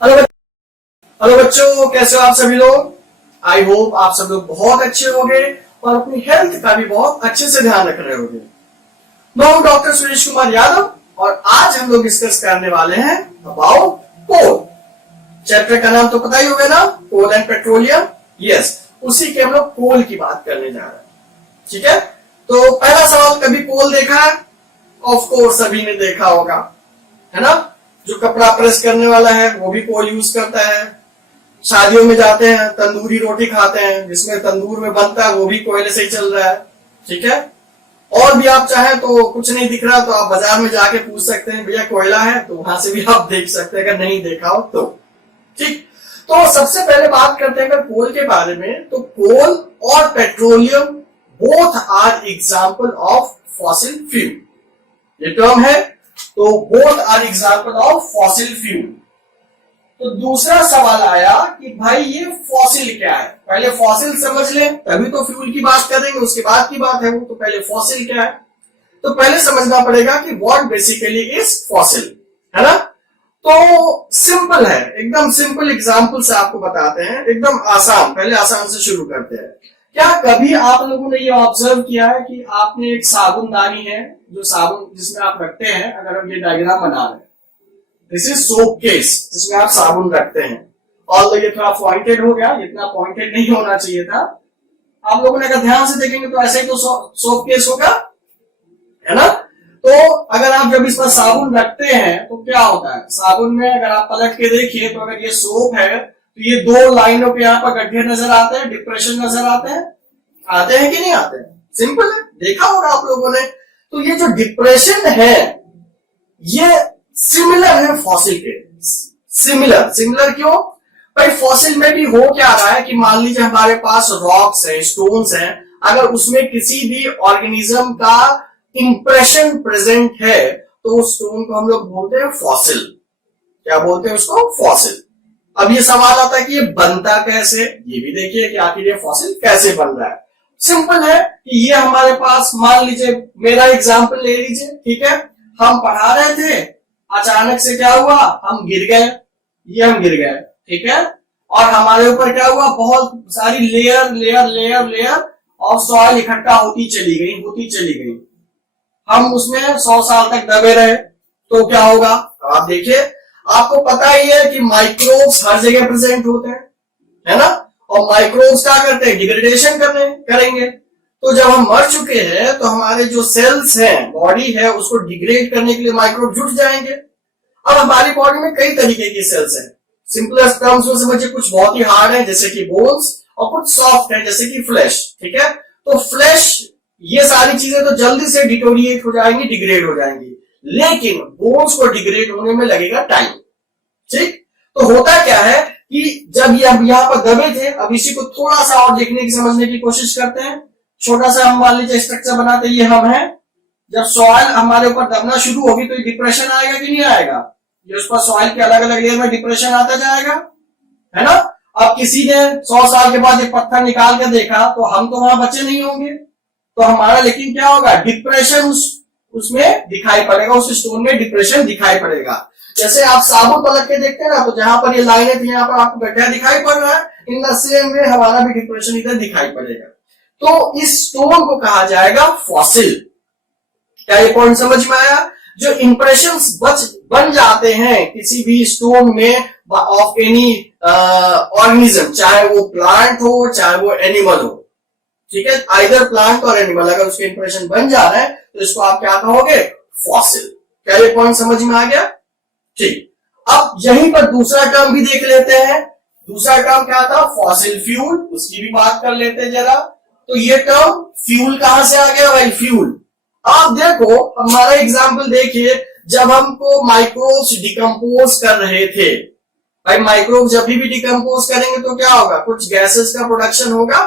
Hello hello बच्चों, कैसे हो आप सभी लोग। आई होप आप सब लोग बहुत अच्छे होंगे और अपनी हेल्थ का भी बहुत अच्छे से ध्यान रख रहे होंगे। मैं हूं डॉक्टर सुरेश कुमार यादव और आज हम लोग डिस्कस करने वाले हैं अबाउट कोल। चैप्टर का नाम तो पता ही होगा ना, कोल एंड पेट्रोलियम। यस, उसी के हम लोग कोल की बात करने जा रहे हैं। ठीक है, तो पहला सवाल, कभी कोल देखा है? ऑफ कोर्स सभी ने देखा होगा, है ना। जो कपड़ा प्रेस करने वाला है वो भी कोल यूज करता है। शादियों में जाते हैं, तंदूरी रोटी खाते हैं, जिसमें तंदूर में बनता है वो भी कोयले से ही चल रहा है। ठीक है, और भी आप चाहें तो कुछ नहीं दिख रहा तो आप बाजार में जाके पूछ सकते हैं भैया कोयला है, तो वहां से भी आप देख सकते हैं अगर नहीं देखा हो तो। ठीक, तो सबसे पहले बात करते हैं अगर कोल के बारे में, तो कोल और petroleum both are example of fossil fuel. ये टर्म है, तो both are example of fossil fuel. तो दूसरा सवाल आया कि भाई ये फॉसिल क्या है। पहले फॉसिल समझ लें, तभी तो फ्यूल की बात करेंगे, उसके बाद की बात है वो। तो पहले फॉसिल क्या है, तो पहले समझना पड़ेगा कि व्हाट बेसिकली इज फॉसिल, है ना। तो सिंपल है, एकदम सिंपल एग्जाम्पल से आपको बताते हैं, एकदम आसान। पहले आसान से शुरू करते हैं। क्या कभी आप लोगों ने ये ऑब्जर्व किया है कि आपने एक साबुनदानी है, जो साबुन जिसमें आप रखते हैं, अगर हम ये डायग्राम बना रहे हैं, दिस इज सोप केस जिसमें आप साबुन रखते हैं। और ये थोड़ा पॉइंटेड हो गया, इतना पॉइंटेड नहीं होना चाहिए था। आप लोगों ने अगर ध्यान से देखेंगे तो ऐसे ही तो सोप केस होगा, है ना। तो अगर आप जब इसमें साबुन रखते हैं तो क्या होता है, साबुन में अगर आप पलट के देखिए तो अगर ये सोप है तो ये दो लाइनों के यहाँ पर गड्ढे नजर आते हैं, डिप्रेशन नजर आते हैं कि नहीं आते हैं। सिंपल है, देखा होगा आप लोगों ने। तो ये जो डिप्रेशन है ये सिमिलर है फॉसिल के। सिमिलर क्यों भाई? फॉसिल में भी हो क्या रहा है कि मान लीजिए हमारे पास रॉक्स है, स्टोन्स हैं, अगर उसमें किसी भी ऑर्गेनिज्म का इंप्रेशन प्रेजेंट है तो उस स्टोन को हम लोग बोलते हैं फॉसिल। क्या बोलते हैं उसको? फॉसिल। अब ये सवाल आता है कि ये बनता कैसे, ये भी देखिए कि आखिर ये फॉसिल कैसे बन रहा है। सिंपल है कि ये हमारे पास, मान लीजिए मेरा एग्जांपल ले लीजिए, ठीक है। हम पढ़ा रहे थे, अचानक से क्या हुआ, हम गिर गए, ये हम गिर गए, ठीक है। और हमारे ऊपर क्या हुआ, बहुत सारी लेयर लेयर लेयर लेयर और सॉइल इकट्ठा होती चली गई। हम उसमें 100 साल तक दबे रहे तो क्या होगा? आप देखिए, आपको पता ही है कि माइक्रोब्स हर जगह प्रेजेंट होते हैं, है ना। और माइक्रोब्स क्या करते हैं? डिग्रेडेशन करेंगे। तो जब हम मर चुके हैं तो हमारे जो सेल्स हैं, बॉडी है, उसको डिग्रेड करने के लिए माइक्रोब जुट जाएंगे। अब हमारी बॉडी में कई तरीके की सेल्स हैं। सिंपलेस्ट टर्म्स में समझिए, कुछ बहुत ही हार्ड है जैसे कि बोन्स, और कुछ सॉफ्ट है जैसे कि फ्लैश, ठीक है। तो फ्लैश, ये सारी चीजें तो जल्दी से डिटोरिएट हो जाएंगी, डिग्रेड हो जाएंगी, लेकिन बोन्स को डिग्रेड होने में लगेगा टाइम। ठीक, तो होता क्या है कि जब ये अब यहाँ पर दबे थे, अब इसी को थोड़ा सा और देखने की, समझने की कोशिश करते हैं। छोटा सा हम मान लीजिए स्ट्रक्चर बनाते, ये हम हैं। जब सॉइल हमारे ऊपर दबना शुरू होगी तो डिप्रेशन आएगा कि नहीं आएगा? ये उस पर सॉइल के अलग अलग लेयर में डिप्रेशन आता जाएगा, है ना। अब किसी ने 100 साल के बाद एक पत्थर निकाल के देखा तो हम तो वहां बचे नहीं होंगे, तो हमारा लेकिन क्या होगा, डिप्रेशन उसमें दिखाई पड़ेगा, उस स्टोन में डिप्रेशन दिखाई पड़ेगा। जैसे आप साबुन पलट के देखते हैं ना, तो जहां पर ये लाइनें थी, यहाँ पर आपको गड्ढा दिखाई पड़ रहा है, इन द सेम वे हमारा भी डिप्रेशन इधर दिखाई पड़ेगा। तो इस स्टोन को कहा जाएगा फॉसिल। क्या ये पॉइंट समझ में आया? जो इंप्रेशंस बन जाते हैं किसी भी स्टोन में ऑफ एनी ऑर्गेनिज्म, चाहे वो प्लांट हो चाहे वो एनिमल हो, ठीक है, आइदर प्लांट और एनिमल, अगर उसके इंप्रेशन बन जा रहे हैं तो इसको आप क्या कहोगे? फॉसिल। क्या ये पॉइंट समझ में आ गया? ठीक, अब यहीं पर दूसरा टर्म भी देख लेते हैं। दूसरा टर्म क्या था? Fossil fuel. उसकी भी बात कर लेते हैं जरा। तो ये टर्म फ्यूल कहां से आ गया भाई? फ्यूल। आप देखो, हमारा एग्जाम्पल देखिए, जब हमको माइक्रोब्स डिकम्पोज कर रहे थे भाई, माइक्रोब जब भी डिकम्पोज करेंगे तो क्या होगा? कुछ गैसेस का प्रोडक्शन होगा।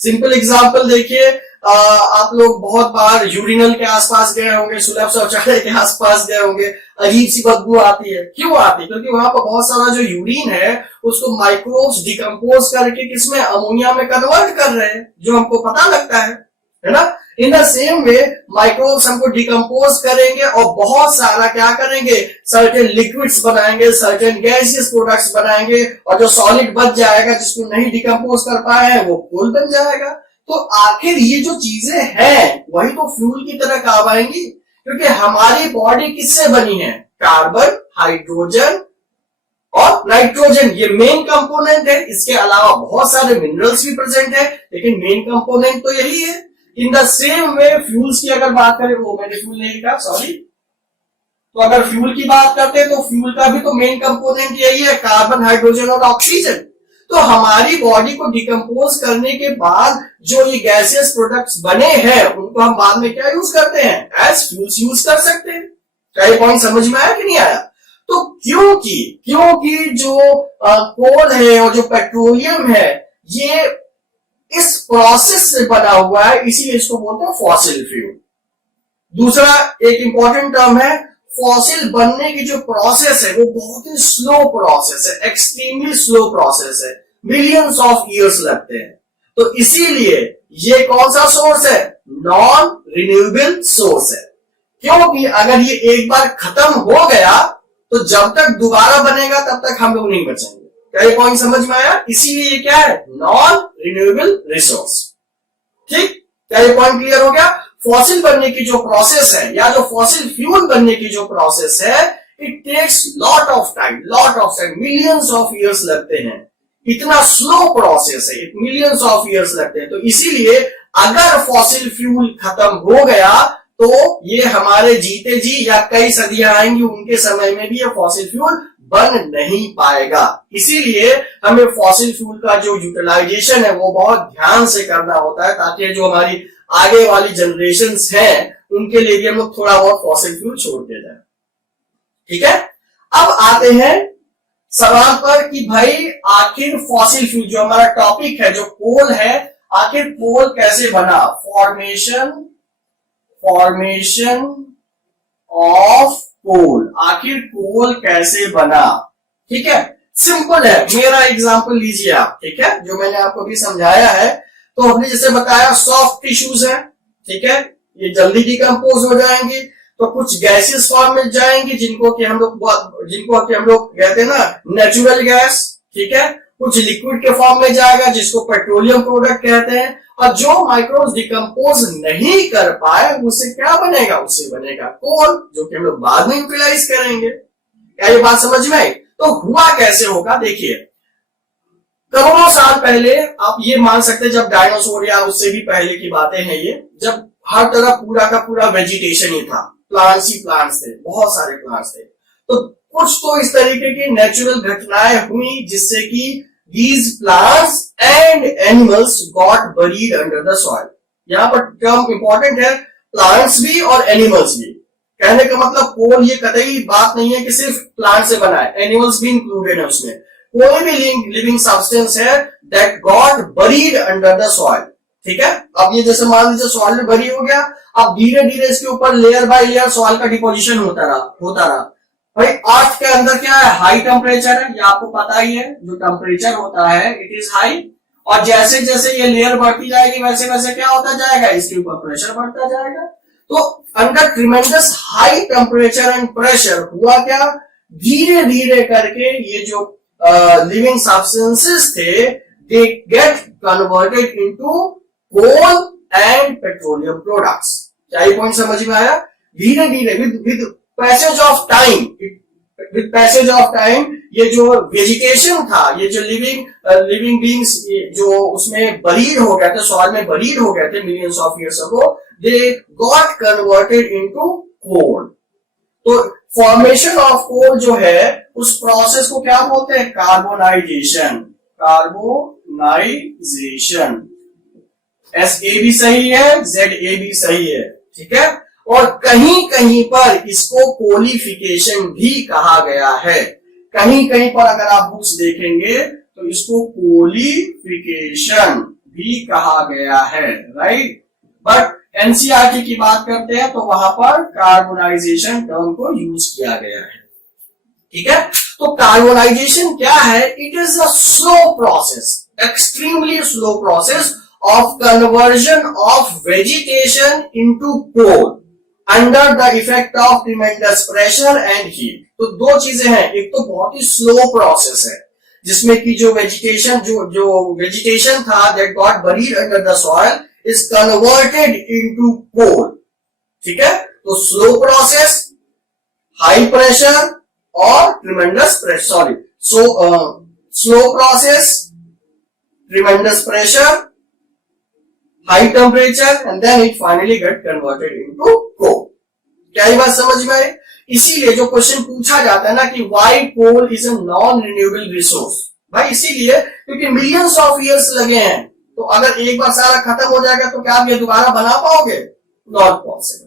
सिंपल एग्जाम्पल देखिए, आप लोग बहुत बार यूरिनल के आसपास गए होंगे, सुलभ शौचालय के आसपास गए होंगे, अजीब सी बदबू आती है। क्यों आती है? क्योंकि वहां पर बहुत सारा जो यूरिन है उसको माइक्रोब्स डिकम्पोज करके किसमें? अमोनिया में कन्वर्ट कर रहे हैं, जो हमको पता लगता है ना। In the same way microbes हमको डिकम्पोज करेंगे और बहुत सारा क्या करेंगे, सर्टेन लिक्विड्स बनाएंगे, सर्टेन गैसियस प्रोडक्ट्स बनाएंगे, और जो सॉलिड बच जाएगा जिसको नहीं डिकम्पोज कर पाए हैं वो कोल बन जाएगा। तो आखिर ये जो चीजें हैं वही तो फ्यूल की तरह काम आएंगी, क्योंकि हमारी बॉडी किससे बनी है, कार्बन, हाइड्रोजन और नाइट्रोजन, ये मेन कंपोनेंट है। इसके अलावा बहुत सारे मिनरल्स भी प्रेजेंट है, लेकिन मेन कंपोनेंट तो यही है। In the same way fuels की अगर बात करें, वो मैंने फ्यूल नहीं लिखा, सॉरी, तो अगर फ्यूल की बात करते हैं तो फ्यूल का भी तो मेन कंपोनेंट यही है, कार्बन, हाइड्रोजन और ऑक्सीजन। तो हमारी बॉडी को डिकम्पोज करने के बाद जो ये गैसियस प्रोडक्ट्स बने हैं उनको हम बाद में क्या यूज करते हैं, एज फ्यूल्स यूज कर सकते हैं। क्या ये पॉइंट समझ में आया कि नहीं आया? तो क्योंकि जो कोल है और जो पेट्रोलियम है ये इस प्रोसेस से बना हुआ है, इसीलिए इसको बोलते हैं फॉसिल फ्यूल। दूसरा एक इंपॉर्टेंट टर्म है, फॉसिल बनने की जो प्रोसेस है वो बहुत ही स्लो प्रोसेस है, एक्सट्रीमली स्लो प्रोसेस है, मिलियंस ऑफ ईयर्स लगते हैं। तो इसीलिए ये कौन सा सोर्स है, नॉन रिन्यूएबल सोर्स है। क्योंकि अगर ये एक बार खत्म हो गया तो जब तक दोबारा बनेगा तब तक हम लोग नहीं बचेंगे। क्या ये पॉइंट समझ में आया? इसीलिए क्या है, नॉन रिन्यूएबल रिसोर्स। ठीक, क्या ये पॉइंट क्लियर हो गया? फॉसिल बनने की जो प्रोसेस है या जो फॉसिल फ्यूल बनने की जो प्रोसेस है, it takes lot of time, millions of years लगते हैं। इतना स्लो प्रोसेस है, मिलियंस ऑफ ईयर्स लगते हैं। तो इसीलिए अगर फॉसिल फ्यूल खत्म हो गया तो ये हमारे जीते जी या कई सदियां आएंगी उनके समय में भी ये फॉसिल फ्यूल बन नहीं पाएगा। इसीलिए हमें फॉसिल फ्यूल का जो यूटिलाइजेशन है वो बहुत ध्यान से करना होता है, ताकि जो हमारी आगे वाली जनरेशंस हैं उनके लिए भी हम लोग थोड़ा बहुत फॉसिल फ्यूल छोड़ दे जाए। ठीक है, अब आते हैं सवाल पर कि भाई आखिर फॉसिल फ्यूल जो हमारा टॉपिक है, जो कोल है, आखिर कोल कैसे बना, फॉर्मेशन ऑफ कोल, आखिर कोल कैसे बना। ठीक है, सिंपल है, मेरा एग्जांपल लीजिए आप। ठीक है, जो मैंने आपको भी समझाया है, तो हमने जैसे बताया सॉफ्ट टिश्यूज है, ठीक है, ये जल्दी डिकम्पोज हो जाएंगे, तो कुछ गैसेस फॉर्म में जाएंगे जिनको कि हम लोग कहते हैं ना नेचुरल गैस। ठीक है, कुछ लिक्विड के फॉर्म में जाएगा जिसको पेट्रोलियम प्रोडक्ट कहते हैं, और जो माइक्रोब्स डिकम्पोज नहीं कर पाए उससे क्या बनेगा, उससे बनेगा कोल, जो कि हम लोग बाद में यूटिलाइज करेंगे। क्या ये बात समझ में आई? तो हुआ कैसे होगा, देखिए करोड़ों साल पहले आप ये मान सकते हैं, जब डायनासोर या उससे भी पहले की बातें हैं ये, जब हर तरफ पूरा का पूरा वेजिटेशन ही था, प्लांट्स ही प्लांट्स थे, बहुत सारे प्लांट्स थे, तो कुछ तो इस तरीके की नेचुरल घटनाएं हुई जिससे कि these plants and animals got buried under the soil। यहाँ पर टर्म इंपॉर्टेंट है, प्लांट्स भी और एनिमल्स भी। कहने का मतलब कोल ये कतई बात नहीं है कि सिर्फ प्लांट से बना है, एनिमल्स भी इंक्लूडेड है उसमें। कोई भी लिविंग सब्सटेंस है that got buried under the soil. ठीक है, अब ये जैसे मान लीजिए सॉइल में बरी हो गया, अब धीरे धीरे इसके ऊपर लेयर बाय लेयर सॉइल का डिपोजिशन होता रहा। भाई अर्थ के अंदर क्या है, हाई टेम्परेचर है, ये आपको पता ही है, जो टेम्परेचर होता है इट इज हाई, और जैसे जैसे ये लेयर बढ़ती जाएगी वैसे वैसे क्या होता जाएगा, इसके ऊपर प्रेशर बढ़ता जाएगा। तो under tremendous high temperature and pressure हुआ क्या, धीरे धीरे करके ये जो लिविंग सब्सटेंसेस थे they get converted into coal and petroleum products. क्या ये पॉइंट समझ में आया? धीरे धीरे विद पैसेज ऑफ टाइम ये जो वेजिटेशन था, ये जो लिविंग बींग्स जो उसमें बरीड हो गए थे, सॉइल में बरीड हो गए थे millions of years ago, they got converted into coal. तो फॉर्मेशन ऑफ कोल जो है उस प्रोसेस को क्या बोलते हैं, कार्बोनाइजेशन। SA भी सही है, ZA भी सही है। ठीक है, और कहीं कहीं पर इसको कोलिफिकेशन भी कहा गया है। कहीं कहीं पर अगर आप बुक्स देखेंगे तो इसको कोलिफिकेशन भी कहा गया है, राइट। बट एनसीईआरटी की बात करते हैं तो वहां पर कार्बोनाइजेशन टर्म को यूज किया गया है। ठीक है, तो कार्बोनाइजेशन क्या है, it is a slow process, extremely slow process of conversion of vegetation into coal under the effect of tremendous pressure and heat। तो दो चीजें हैं, एक तो बहुत ही स्लो प्रोसेस है जिसमें कि जो वेजिटेशन था that got buried under the soil is converted into coal। ठीक है, तो स्लो प्रोसेस, हाई प्रेशर और tremendous pressure, sorry, slow process, tremendous pressure, high temperature, and then it finally get converted into coal। क्या ये बात समझ में आई? इसीलिए जो क्वेश्चन पूछा जाता है ना कि why coal is a non renewable resource, भाई इसीलिए क्योंकि मिलियंस ऑफ ईयर्स लगे हैं, तो अगर एक बार सारा खत्म हो जाएगा तो क्या आप ये दोबारा बना पाओगे? Not possible.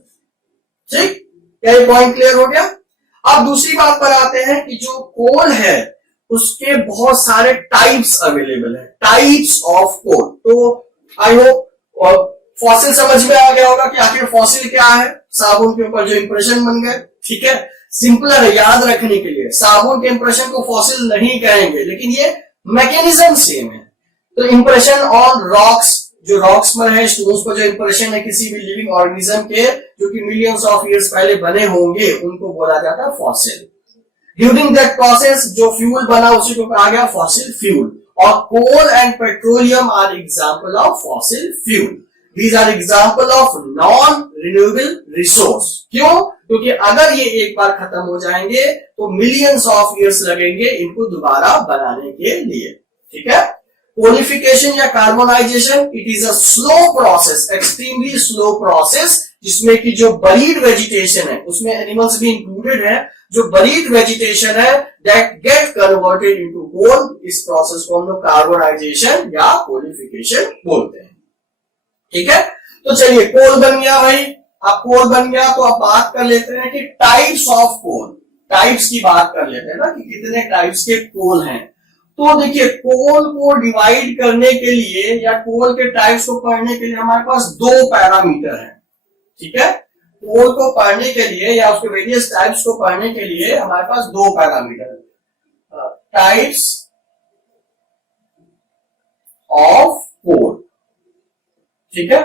ठीक, क्या ये पॉइंट क्लियर हो गया? अब दूसरी बात पर आते हैं कि जो कोल है उसके बहुत सारे टाइप्स अवेलेबल है, टाइप्स ऑफ कोल। तो आई होप फॉसिल समझ में आ गया होगा कि आखिर फॉसिल क्या है। साबुन के ऊपर जो इंप्रेशन बन गए, ठीक है, सिंपलर है याद रखने के लिए, साबुन के इंप्रेशन को फॉसिल नहीं कहेंगे, लेकिन ये मैकेनिज्म सेम है। तो इंप्रेशन ऑन रॉक्स, जो रॉक्स में है, स्टोन्स पर जो इंप्रेशन है किसी भी लिविंग ऑर्गेनिज्म के जो कि मिलियंस ऑफ ईयर्स पहले बने होंगे, उनको बोला जाता है फॉसिल। ड्यूरिंग दैट प्रोसेस जो फ्यूल बना उसी को कहा गया फॉसिल फ्यूल। और coal and petroleum are example of fossil fuel. These are example of non renewable resource. क्यों? क्योंकि अगर ये एक बार खत्म हो जाएंगे तो मिलियंस ऑफ ईयर्स लगेंगे इनको दोबारा बनाने के लिए। ठीक है, कोलिफिकेशन या carbonisation, it is a slow process, extremely slow process, जिसमें कि जो बरीड वेजिटेशन है उसमें एनिमल्स भी इंक्लूडेड है, जो बरीड वेजिटेशन है that get converted into coal, इस प्रोसेस को हम लोग कार्बोनाइजेशन या कोलिफिकेशन बोलते हैं। ठीक है, तो चलिए कोल बन गया भाई। अब कोल बन गया तो अब बात कर लेते हैं कि टाइप्स ऑफ कोल, टाइप्स की बात कर लेते हैं ना कि कितने टाइप्स के कोल हैं। तो देखिए कोल को डिवाइड करने के लिए या कोल के टाइप्स को पढ़ने के लिए हमारे पास दो पैरामीटर हैं। ठीक है, कोल को पढ़ने के लिए या उसके वेरियस टाइप्स को पढ़ने के लिए हमारे पास दो पैरामीटर है, टाइप्स ऑफ कोल। ठीक है,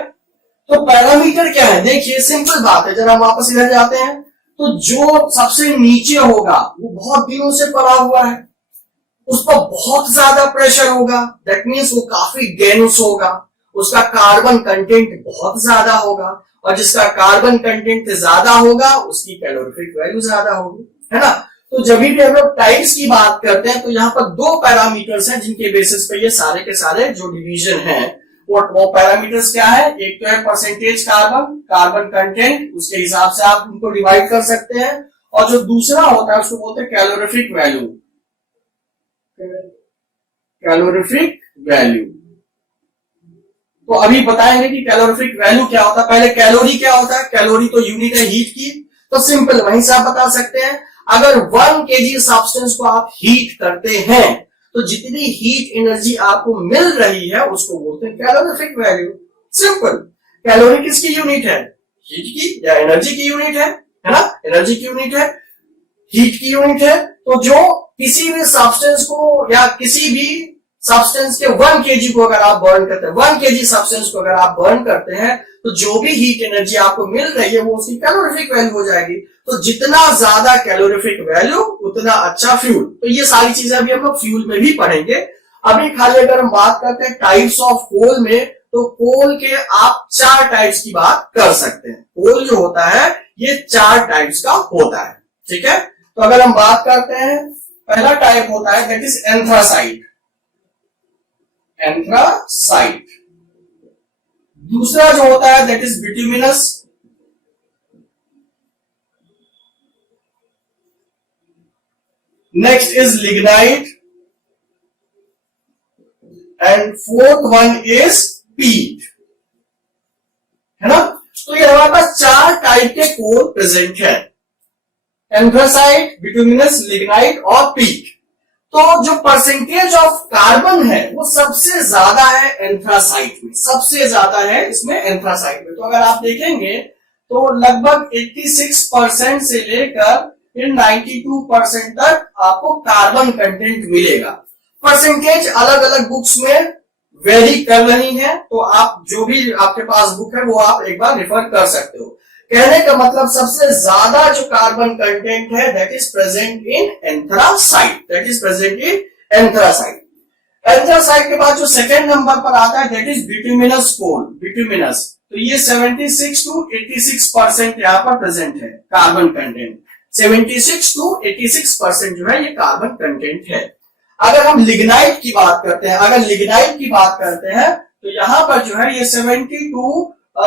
तो पैरामीटर क्या है? देखिए सिंपल बात है, जरा हम वापस इधर जाते हैं तो जो सबसे नीचे होगा वो बहुत दिनों से पड़ा हुआ है, उस पर बहुत ज्यादा प्रेशर होगा, दैट मीन्स वो काफी डेंस होगा, उसका कार्बन कंटेंट बहुत ज्यादा होगा, और जिसका कार्बन कंटेंट ज्यादा होगा उसकी कैलोरीफिक वैल्यू ज्यादा होगी, है ना। तो जब भी हम लोग टाइप्स की बात करते हैं तो यहाँ पर दो पैरामीटर्स हैं जिनके बेसिस पे ये सारे के सारे जो डिवीजन है वो पैरामीटर्स क्या है? एक तो है परसेंटेज कार्बन, कार्बन कंटेंट, उसके हिसाब से आप उनको डिवाइड कर सकते हैं, और जो दूसरा होता है उसको बोलते हैं कैलोरीफिक वैल्यू, कैलोरीफिक वैल्यू। तो अभी बताएंगे कि कैलोरीफिक वैल्यू क्या होता है। पहले कैलोरी क्या होता है? कैलोरी तो यूनिट है हीट की, तो सिंपल वहीं से आप बता सकते हैं, अगर 1 kg सब्सटेंस को आप हीट करते हैं तो जितनी हीट एनर्जी आपको मिल रही है उसको बोलते हैं कैलोरीफिक वैल्यू। सिंपल। कैलोरी किसकी यूनिट है? हीट की या एनर्जी की यूनिट है ना? एनर्जी की यूनिट है, हीट की यूनिट है। तो जो किसी भी सब्सटेंस को या किसी भी सब्सटेंस के 1 kg को अगर आप बर्न करते हैं, 1 kg सब्सटेंस को अगर आप बर्न करते हैं तो जो भी हीट एनर्जी आपको मिल रही है वो उसकी कैलोरीफिक वैल्यू हो जाएगी। तो जितना ज्यादा कैलोरीफिक वैल्यू उतना अच्छा फ्यूल। तो ये सारी चीजें अभी हम लोग फ्यूल में भी पढ़ेंगे। अभी खाली अगर हम बात करते हैं टाइप्स ऑफ कोल में, तो कोल के आप 4 टाइप्स की बात कर सकते हैं। कोल जो होता है ये 4 टाइप्स का होता है। ठीक है, तो अगर हम बात करते हैं, पहला टाइप होता है दैट इज एंथ्रासाइट, एंथ्रासाइट। दूसरा जो होता है that is bituminous, next is lignite, and fourth one is पीट, है ना। तो ये हमारे पास 4 टाइप के कोल प्रेजेंट है, एंथ्रासाइट, बिट्यूमिनस, लिग्नाइट और पीट। तो जो परसेंटेज ऑफ कार्बन है वो सबसे ज्यादा है एंथ्रासाइट में, सबसे ज्यादा है इसमें एंथ्रासाइट में। तो अगर आप देखेंगे तो लगभग 86% से लेकर 92% तक आपको कार्बन कंटेंट मिलेगा। परसेंटेज अलग अलग बुक्स में वेरी कर रही हैं, तो आप जो भी आपके पास बुक है वो आप एक बार रेफर कर सकते हो। कहने का मतलब सबसे ज्यादा जो कार्बन कंटेंट है that is present in anthracite, that is present in anthracite. Anthracite के बाद जो सेकंड नंबर पर आता है that is bituminous coal, bituminous. तो ये 76 to 86% यहाँ पर प्रेजेंट है कार्बन कंटेंट, 76 to 86% जो है ये कार्बन कंटेंट है। अगर हम लिग्नाइट की बात करते हैं, अगर लिग्नाइट की बात करते हैं तो यहाँ पर जो है ये 70 to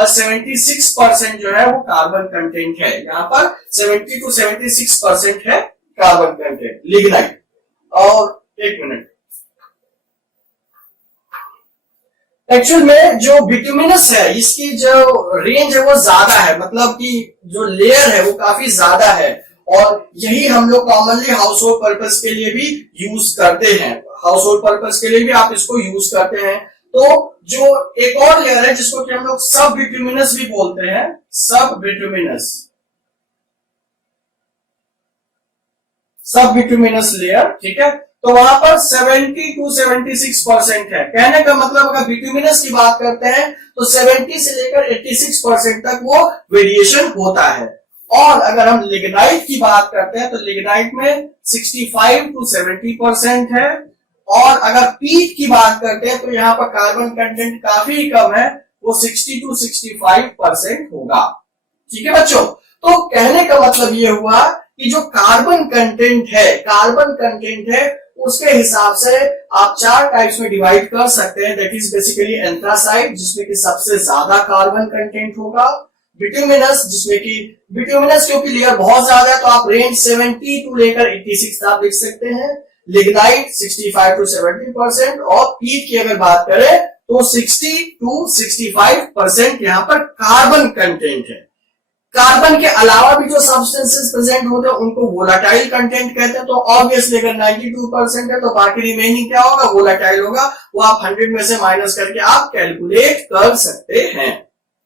76% जो है वो कार्बन कंटेंट है, यहाँ पर 70 to 76% है कार्बन कंटेंट लिग्नाइट। और एक मिनट, एक्चुअल में जो बिटुमिनस है इसकी जो रेंज है वो ज्यादा है, मतलब कि जो लेयर है वो काफी ज्यादा है, और यही हम लोग कॉमनली हाउस होल्ड पर्पस के लिए भी यूज करते हैं, हाउस होल्ड पर्पस के लिए भी आप इसको यूज करते हैं। तो जो एक और लेयर है जिसको कि हम लोग सब बिटुमिनस भी बोलते हैं, सब बिटुमिनस, सब बिटुमिनस लेयर, ठीक है। तो वहां पर 70 to 76% है। कहने का मतलब अगर बिटुमिनस की बात करते हैं तो 70 से लेकर 86% तक वो वेरिएशन होता है। और अगर हम लिग्नाइट की बात करते हैं तो लिग्नाइट में 65 to 70% है। और अगर पीट की बात करते हैं तो यहाँ पर कार्बन कंटेंट काफी कम है, वो 60 to 65% होगा, ठीक है बच्चों। तो कहने का मतलब ये हुआ कि जो कार्बन कंटेंट है, कार्बन कंटेंट है उसके हिसाब से आप 4 टाइप्स में डिवाइड कर सकते हैं। दैट इज बेसिकली एंथ्रासाइट जिसमें कि सबसे ज्यादा कार्बन कंटेंट होगा, बिटुमिनस जिसमें कि बिटुमिनस क्योंकि लेयर बहुत ज्यादा है तो आप रेंज 70 टू लेकर 86 आप लिख सकते हैं, लिग्नाइट 65 to 70%, और पीट की अगर बात करें तो 60 to 65% यहाँ पर कार्बन कंटेंट है। कार्बन के अलावा भी जो सब्सटेंसेस प्रेजेंट होते हैं उनको वोलाटाइल कंटेंट कहते हैं। तो ऑब्वियसली अगर 92% है तो बाकी रिमेनिंग क्या होगा, वोलाटाइल होगा, वो आप 100 में से माइनस करके आप कैलकुलेट कर सकते हैं,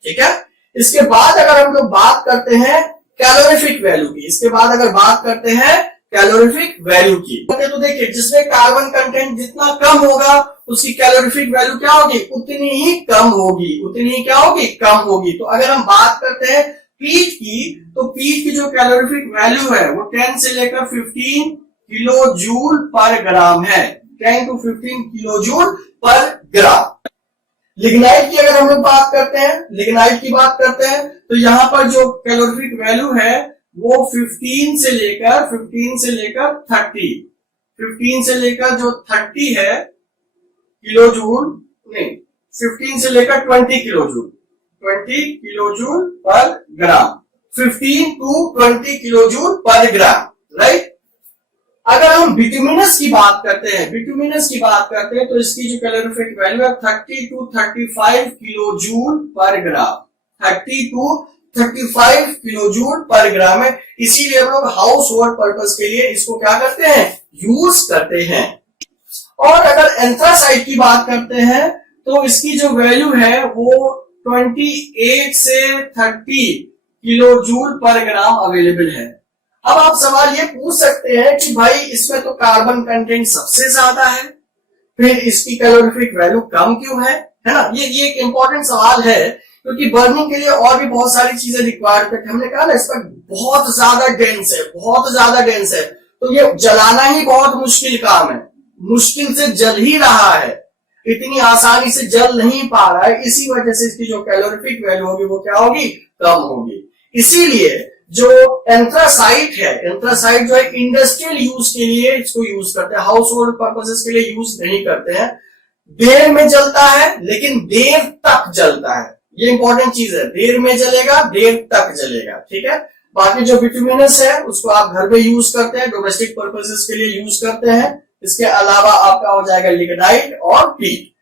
ठीक है। इसके बाद अगर हम लोग बात करते हैं कैलोरीफिक वैल्यू की, इसके बाद अगर बात करते हैं कैलोरीफिक वैल्यू की, तो देखिए जिसमें कार्बन कंटेंट जितना कम होगा उसकी कैलोरीफिक वैल्यू क्या होगी, उतनी ही कम होगी, उतनी ही क्या होगी, कम होगी। तो अगर हम बात करते हैं पीट की, तो पीट की जो कैलोरीफिक वैल्यू है वो 10 से लेकर 15 किलो जूल पर ग्राम है, 10 to 15 किलो जूल पर ग्राम। लिग्नाइट की अगर हम लोग बात करते हैं, लिग्नाइट की बात करते हैं तो यहाँ पर जो कैलोरीफिक वैल्यू है वो 15 से लेकर 30, 15 से लेकर जो 30 है किलो जूल, नहीं 15 से लेकर 20 किलो जूल, 20 किलो जूल पर ग्राम, 15 to 20 किलो जूल पर ग्राम, राइट। अगर हम बिटुमिनस की बात करते हैं, बिटुमिनस की बात करते हैं तो इसकी जो कैलोरीफिक वैल्यू है 30 to 35 किलो जूल पर ग्राम, 30 to 35 किलो जूल पर ग्राम है। इसीलिए हम लोग हाउस होल्ड पर्पस के लिए इसको क्या करते हैं, यूज करते हैं। और अगर एंथ्रासाइट की बात करते हैं तो इसकी जो वैल्यू है वो 28 से 30 किलो जूल पर ग्राम अवेलेबल है। अब आप सवाल ये पूछ सकते हैं कि भाई इसमें तो कार्बन कंटेंट सबसे ज्यादा है, फिर इसकी कैलोरीफिक वैल्यू कम क्यों है ना। ये एक इंपॉर्टेंट सवाल है क्योंकि बर्निंग के लिए और भी बहुत सारी चीजें रिक्वायर्ड करते हैं। हमने कहा ना इस पर बहुत ज्यादा डेंस है, बहुत ज्यादा डेंस है, तो ये जलाना ही बहुत मुश्किल काम है, मुश्किल से जल ही रहा है, इतनी आसानी से जल नहीं पा रहा है। इसी वजह से इसकी जो कैलोरीफिक वैल्यू होगी वो क्या होगी, कम होगी। इसीलिए जो एंथ्रासाइट है, एंथ्रासाइट जो है इंडस्ट्रियल यूज के लिए इसको यूज करते हैं, हाउस होल्ड पर्पसेस के लिए यूज नहीं करते हैं। देर में जलता है लेकिन देर तक जलता है, ये इंपॉर्टेंट चीज है, देर में जलेगा, देर तक जलेगा, ठीक है। बाकी जो बिटुमिनस है उसको आप घर में यूज करते हैं, डोमेस्टिक पर्पसेस के लिए यूज करते हैं। इसके अलावा आपका हो जाएगा लिग्नाइट और पीट।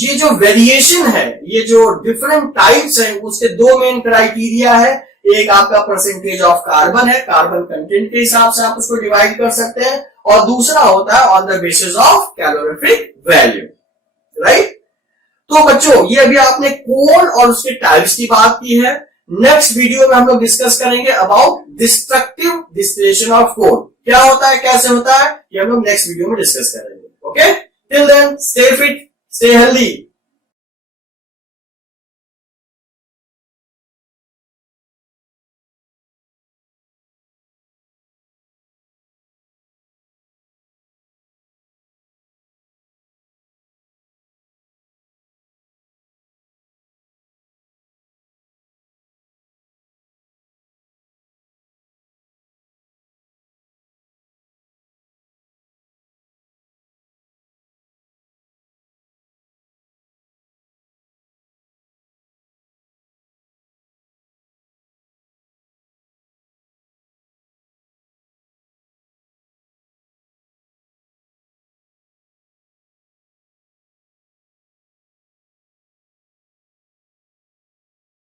ये जो वेरिएशन है, ये जो डिफरेंट टाइप्स है उसके 2 मेन क्राइटेरिया है। एक आपका परसेंटेज ऑफ कार्बन है, कार्बन कंटेंट के हिसाब से आप उसको डिवाइड कर सकते हैं, और दूसरा होता है on the basis of calorific value, right. तो बच्चों ये अभी आपने कोल और उसके टाइप्स की बात की है। नेक्स्ट वीडियो में हम लोग डिस्कस करेंगे about destructive distillation of coal, क्या होता है, कैसे होता है, ये हम लोग नेक्स्ट वीडियो में डिस्कस करेंगे। Okay, till then stay fit, Stay healthy.